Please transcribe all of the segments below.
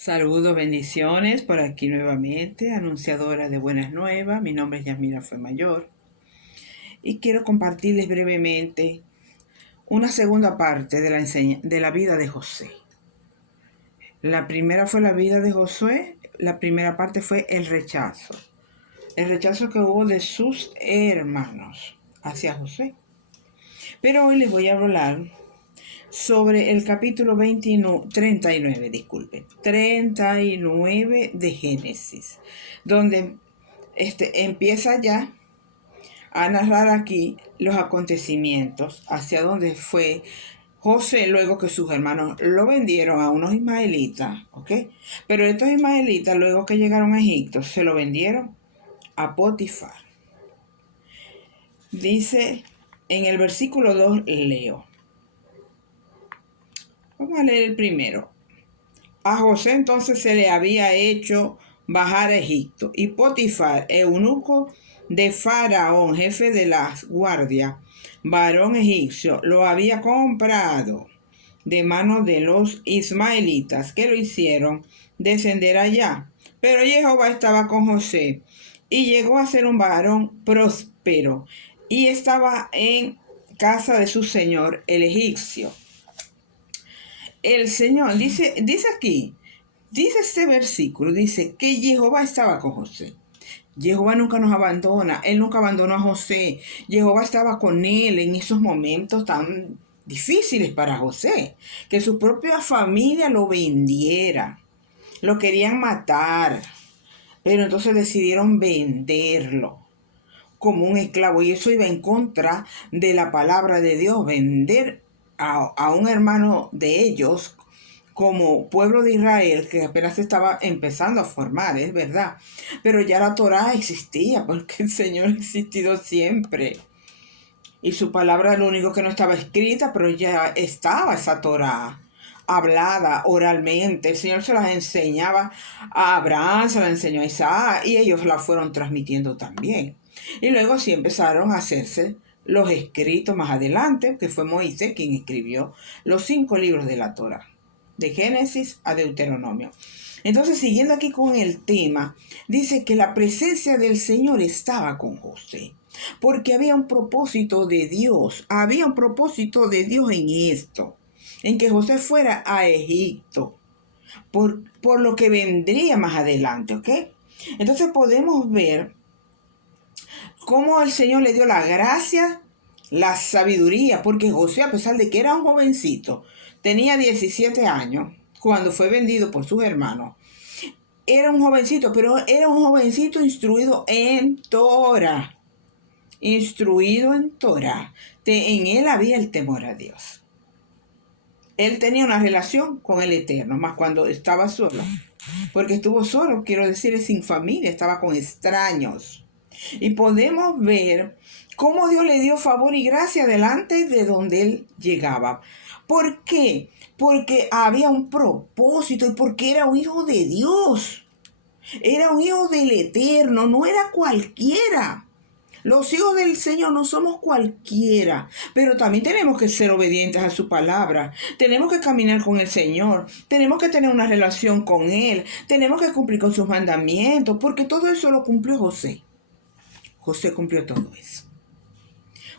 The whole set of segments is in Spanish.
Saludos, bendiciones por aquí nuevamente, anunciadora de buenas nuevas. Mi nombre es Yasmira Mayor y quiero compartirles brevemente una segunda parte de la vida de José. La primera fue la vida de Josué, la primera parte fue el rechazo que hubo de sus hermanos hacia José. Pero hoy les voy a hablar sobre el capítulo 39 de Génesis, donde empieza ya a narrar aquí los acontecimientos, hacia dónde fue José luego que sus hermanos lo vendieron a unos ismaelitas, ¿ok? Pero estos ismaelitas, luego que llegaron a Egipto, se lo vendieron a Potifar. Dice en el versículo 2, leo. Vamos a leer el primero. A José entonces se le había hecho bajar a Egipto, y Potifar, eunuco de Faraón, jefe de las guardias, varón egipcio, lo había comprado de manos de los ismaelitas, que lo hicieron descender allá. Pero Jehová estaba con José, y llegó a ser un varón próspero, y estaba en casa de su señor el egipcio. El Señor, dice aquí, dice este versículo, dice que Jehová estaba con José. Jehová nunca nos abandona, Él nunca abandonó a José. Jehová estaba con él en esos momentos tan difíciles para José, que su propia familia lo vendiera, lo querían matar, pero entonces decidieron venderlo como un esclavo, y eso iba en contra de la palabra de Dios, vender a un hermano de ellos como pueblo de Israel, que apenas se estaba empezando a formar, es verdad, pero ya la Torá existía, porque el Señor ha existido siempre, y su palabra es lo único que no estaba escrita, pero ya estaba esa Torá hablada oralmente. El Señor se las enseñaba a Abraham, se las enseñó a Isaac, y ellos la fueron transmitiendo también. Y luego sí empezaron a hacerse los escritos más adelante, que fue Moisés quien escribió los 5 libros de la Torá, de Génesis a Deuteronomio. Entonces, siguiendo aquí con el tema, dice que la presencia del Señor estaba con José, porque había un propósito de Dios, en esto, en que José fuera a Egipto, por lo que vendría más adelante, ¿ok? Entonces podemos ver cómo el Señor le dio la gracia, la sabiduría, porque José, a pesar de que era un jovencito, tenía 17 años cuando fue vendido por sus hermanos. Era un jovencito, pero era un jovencito instruido en Torah. Instruido en Torah. En él había el temor a Dios. Él tenía una relación con el Eterno, más cuando estaba solo. Porque estuvo solo, quiero decir, sin familia, estaba con extraños. Y podemos ver cómo Dios le dio favor y gracia delante de donde él llegaba. ¿Por qué? Porque había un propósito y porque era un hijo de Dios. Era un hijo del Eterno, no era cualquiera. Los hijos del Señor no somos cualquiera, pero también tenemos que ser obedientes a su palabra. Tenemos que caminar con el Señor, tenemos que tener una relación con Él, tenemos que cumplir con sus mandamientos, porque todo eso lo cumplió José. José cumplió todo eso.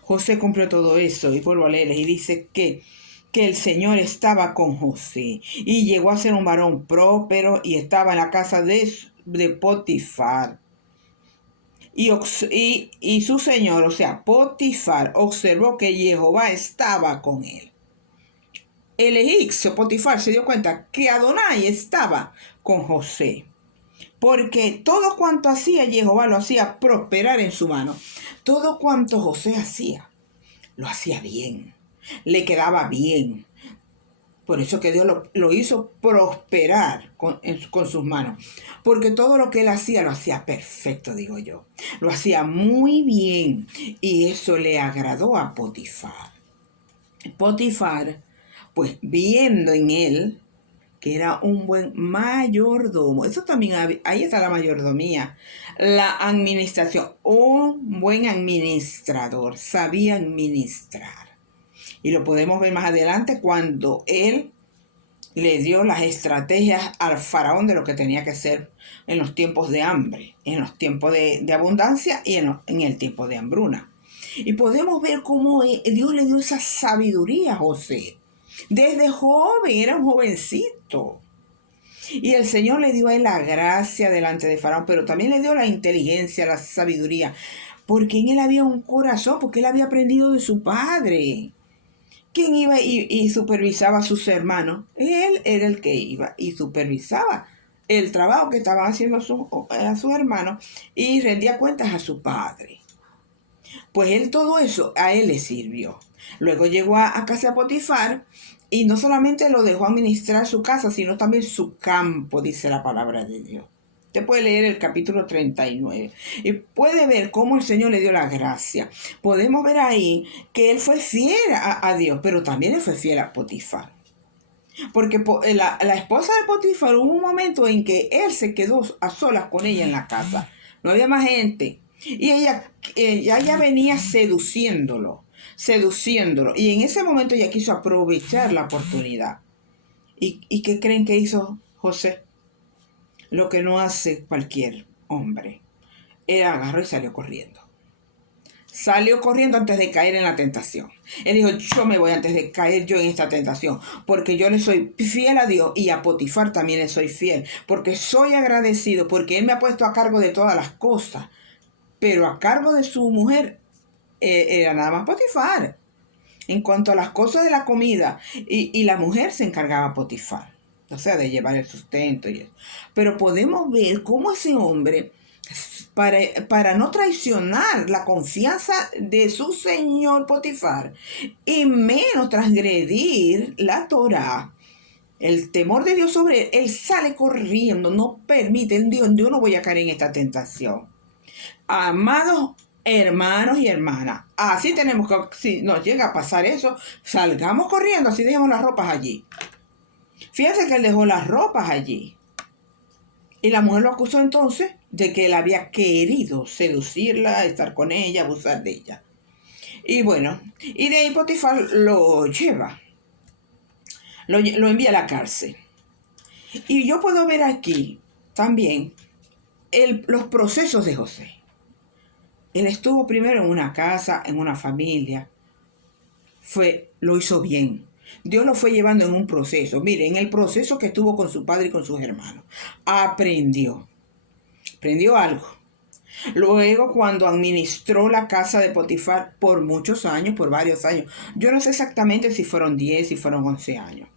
José cumplió todo eso, y vuelvo a leerles, y dice que el Señor estaba con José, y llegó a ser un varón próspero, y estaba en la casa de Potifar. Y su señor, o sea, Potifar, observó que Jehová estaba con él. El egipcio Potifar se dio cuenta que Adonai estaba con José, porque todo cuanto hacía Jehová lo hacía prosperar en su mano. Todo cuanto José hacía, lo hacía bien, le quedaba bien. Por eso que Dios lo hizo prosperar con sus manos. Porque todo lo que él hacía, lo hacía perfecto, digo yo. Lo hacía muy bien. Y eso le agradó a Potifar. Potifar, pues viendo en él que era un buen mayordomo. Eso también, ahí está la mayordomía. La administración. Un buen administrador. Sabía administrar. Y lo podemos ver más adelante cuando él le dio las estrategias al faraón de lo que tenía que hacer en los tiempos de hambre, en los tiempos de abundancia y en el tiempo de hambruna. Y podemos ver cómo Dios le dio esa sabiduría a José. Desde joven, era un jovencito. Y el Señor le dio a él la gracia delante de Faraón, pero también le dio la inteligencia, la sabiduría, porque en él había un corazón, porque él había aprendido de su padre. ¿Quién iba y supervisaba a sus hermanos? Él era el que iba y supervisaba el trabajo que estaban haciendo a sus hermanos y rendía cuentas a su padre. Pues él todo eso a él le sirvió. Luego llegó a casa de Potifar y no solamente lo dejó administrar su casa, sino también su campo, dice la palabra de Dios. Usted puede leer el capítulo 39 y puede ver cómo el Señor le dio la gracia. Podemos ver ahí que él fue fiel a Dios, pero también le fue fiel a Potifar. Porque la esposa de Potifar hubo un momento en que él se quedó a solas con ella en la casa. No había más gente. Y ella venía seduciéndolo. Y en ese momento ella quiso aprovechar la oportunidad. ¿Y qué creen que hizo José? Lo que no hace cualquier hombre. Él agarró y salió corriendo. Salió corriendo antes de caer en la tentación. Él dijo, yo me voy antes de caer yo en esta tentación, porque yo le soy fiel a Dios y a Potifar también le soy fiel, porque soy agradecido, porque él me ha puesto a cargo de todas las cosas, pero a cargo de su mujer era nada más Potifar. En cuanto a las cosas de la comida, y la mujer se encargaba Potifar, o sea, de llevar el sustento y eso. Pero podemos ver cómo ese hombre, para no traicionar la confianza de su señor Potifar y menos transgredir la Torá, el temor de Dios sobre él sale corriendo, no permite, Dios, yo no voy a caer en esta tentación. Amados hermanos y hermanas, así tenemos que, si nos llega a pasar eso, salgamos corriendo, así dejemos las ropas allí. Fíjense que él dejó las ropas allí. Y la mujer lo acusó entonces de que él había querido seducirla, estar con ella, abusar de ella. Y bueno, y de ahí Potifar lo lleva, lo envía a la cárcel. Y yo puedo ver aquí también los procesos de José. Él estuvo primero en una casa, en una familia. Lo hizo bien. Dios lo fue llevando en un proceso. Mire, en el proceso que estuvo con su padre y con sus hermanos. Aprendió algo. Luego, cuando administró la casa de Potifar por muchos años, por varios años. Yo no sé exactamente si fueron 10, si fueron 11 años.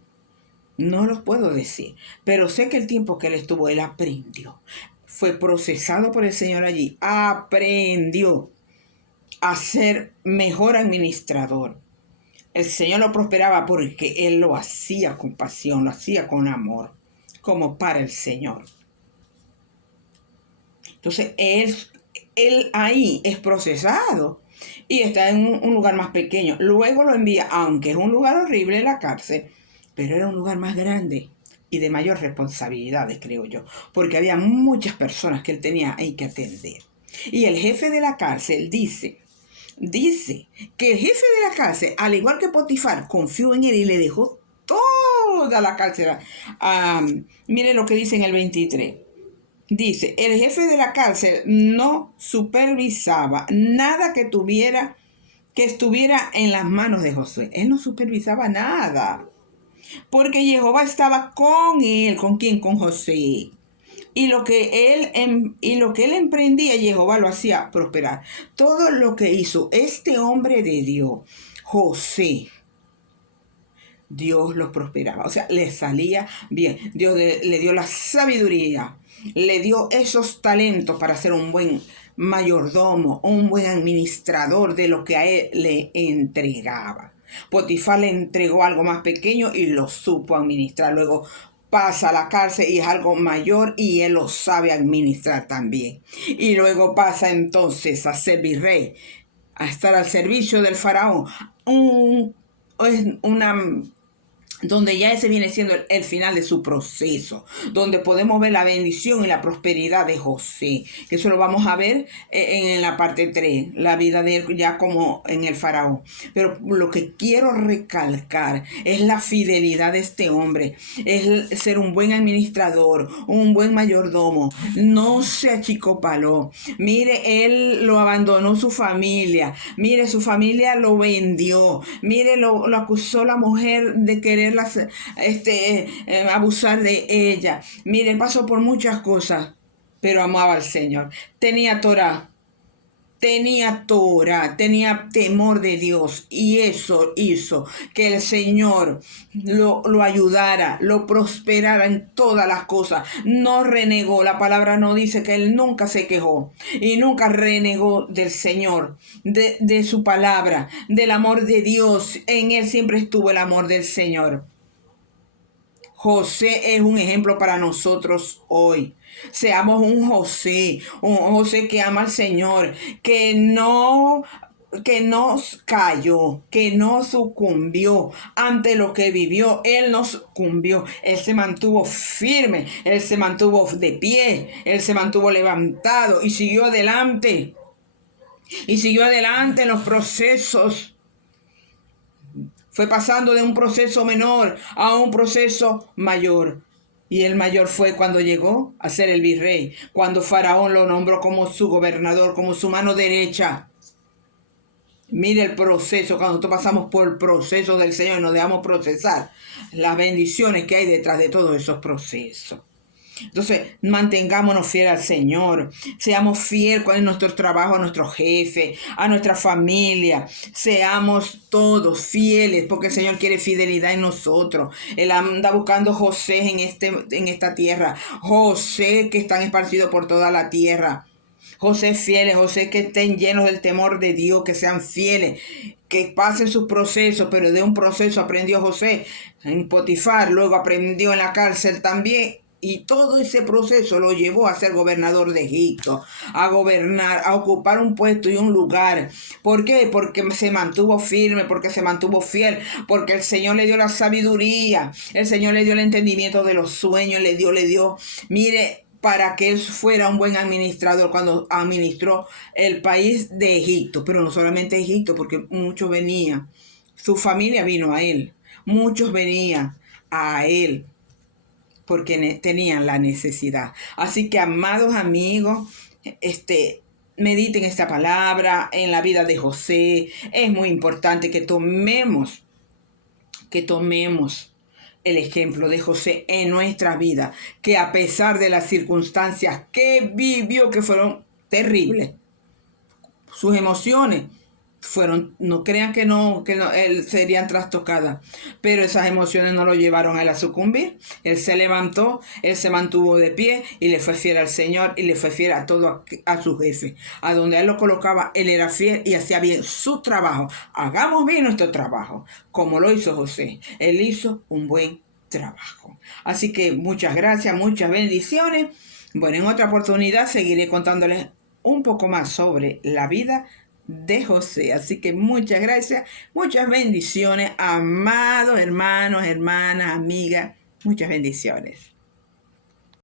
No los puedo decir. Pero sé que el tiempo que él estuvo, él aprendió. Fue procesado por el Señor allí. Aprendió a ser mejor administrador. El Señor lo prosperaba porque él lo hacía con pasión, lo hacía con amor, como para el Señor. Entonces, él ahí es procesado y está en un lugar más pequeño. Luego lo envía, aunque es un lugar horrible, la cárcel, pero era un lugar más grande y de mayor responsabilidades, creo yo, porque había muchas personas que él tenía ahí que atender. Y el jefe de la cárcel dice que el jefe de la cárcel, al igual que Potifar, confió en él y le dejó toda la cárcel. Miren lo que dice en el 23. Dice, el jefe de la cárcel no supervisaba nada que estuviera en las manos de Josué. Él no supervisaba nada. Porque Jehová estaba con él. ¿Con quién? Con José. Y lo que él emprendía, Jehová lo hacía prosperar. Todo lo que hizo este hombre de Dios, José, Dios lo prosperaba. O sea, le salía bien. Dios le dio la sabiduría, le dio esos talentos para ser un buen mayordomo, un buen administrador de lo que a él le entregaba. Potifar le entregó algo más pequeño y lo supo administrar. Luego pasa a la cárcel y es algo mayor y él lo sabe administrar también. Y luego pasa entonces a ser virrey, a estar al servicio del faraón. donde ya ese viene siendo el final de su proceso, donde podemos ver la bendición y la prosperidad de José, que eso lo vamos a ver en la parte 3, la vida de él ya como en el faraón. Pero lo que quiero recalcar es la fidelidad de este hombre, es ser un buen administrador, un buen mayordomo, no se achicopaló. Mire, él lo abandonó su familia, mire, su familia lo vendió, mire, lo acusó la mujer de querer abusar de ella. Mire, pasó por muchas cosas, pero amaba al Señor. Tenía Torah, tenía temor de Dios, y eso hizo que el Señor lo ayudara, lo prosperara en todas las cosas. No renegó, la palabra no dice que él nunca se quejó y nunca renegó del Señor, de su palabra, del amor de Dios. En él siempre estuvo el amor del Señor. José es un ejemplo para nosotros hoy. Seamos un José que ama al Señor, que no cayó, que no sucumbió ante lo que vivió. Él no sucumbió, él se mantuvo firme, él se mantuvo de pie, él se mantuvo levantado y siguió adelante. Y siguió adelante en los procesos. Fue pasando de un proceso menor a un proceso mayor. Y el mayor fue cuando llegó a ser el virrey, cuando Faraón lo nombró como su gobernador, como su mano derecha. Mire el proceso, cuando nosotros pasamos por el proceso del Señor y nos dejamos procesar, las bendiciones que hay detrás de todos esos procesos. Entonces, mantengámonos fieles al Señor, seamos fieles con nuestro trabajo, a nuestro jefe, a nuestra familia, seamos todos fieles, porque el Señor quiere fidelidad en nosotros. Él anda buscando José en esta tierra, José que están esparcidos por toda la tierra. José fieles, José que estén llenos del temor de Dios, que sean fieles, que pasen sus procesos, pero de un proceso aprendió José en Potifar, luego aprendió en la cárcel también. Y todo ese proceso lo llevó a ser gobernador de Egipto, a gobernar, a ocupar un puesto y un lugar. ¿Por qué? Porque se mantuvo firme, porque se mantuvo fiel, porque el Señor le dio la sabiduría, el Señor le dio el entendimiento de los sueños, le dio, mire, para que él fuera un buen administrador cuando administró el país de Egipto. Pero no solamente Egipto, porque muchos venían, su familia vino a él, muchos venían a él porque tenían la necesidad. Así que, amados amigos, mediten esta palabra en la vida de José. Es muy importante que tomemos el ejemplo de José en nuestra vida, que a pesar de las circunstancias que vivió, que fueron terribles, sus emociones fueron, no crean que no él serían trastocadas, pero esas emociones no lo llevaron a él a sucumbir. Él se levantó, él se mantuvo de pie y le fue fiel al Señor y le fue fiel a todo, a su jefe, a donde él lo colocaba, él era fiel y hacía bien su trabajo. Hagamos bien nuestro trabajo, como lo hizo José. Él hizo un buen trabajo. Así que muchas gracias, muchas bendiciones. Bueno, en otra oportunidad seguiré contándoles un poco más sobre la vida de José. Así que muchas gracias, muchas bendiciones, amados hermanos, hermanas, amigas, muchas bendiciones.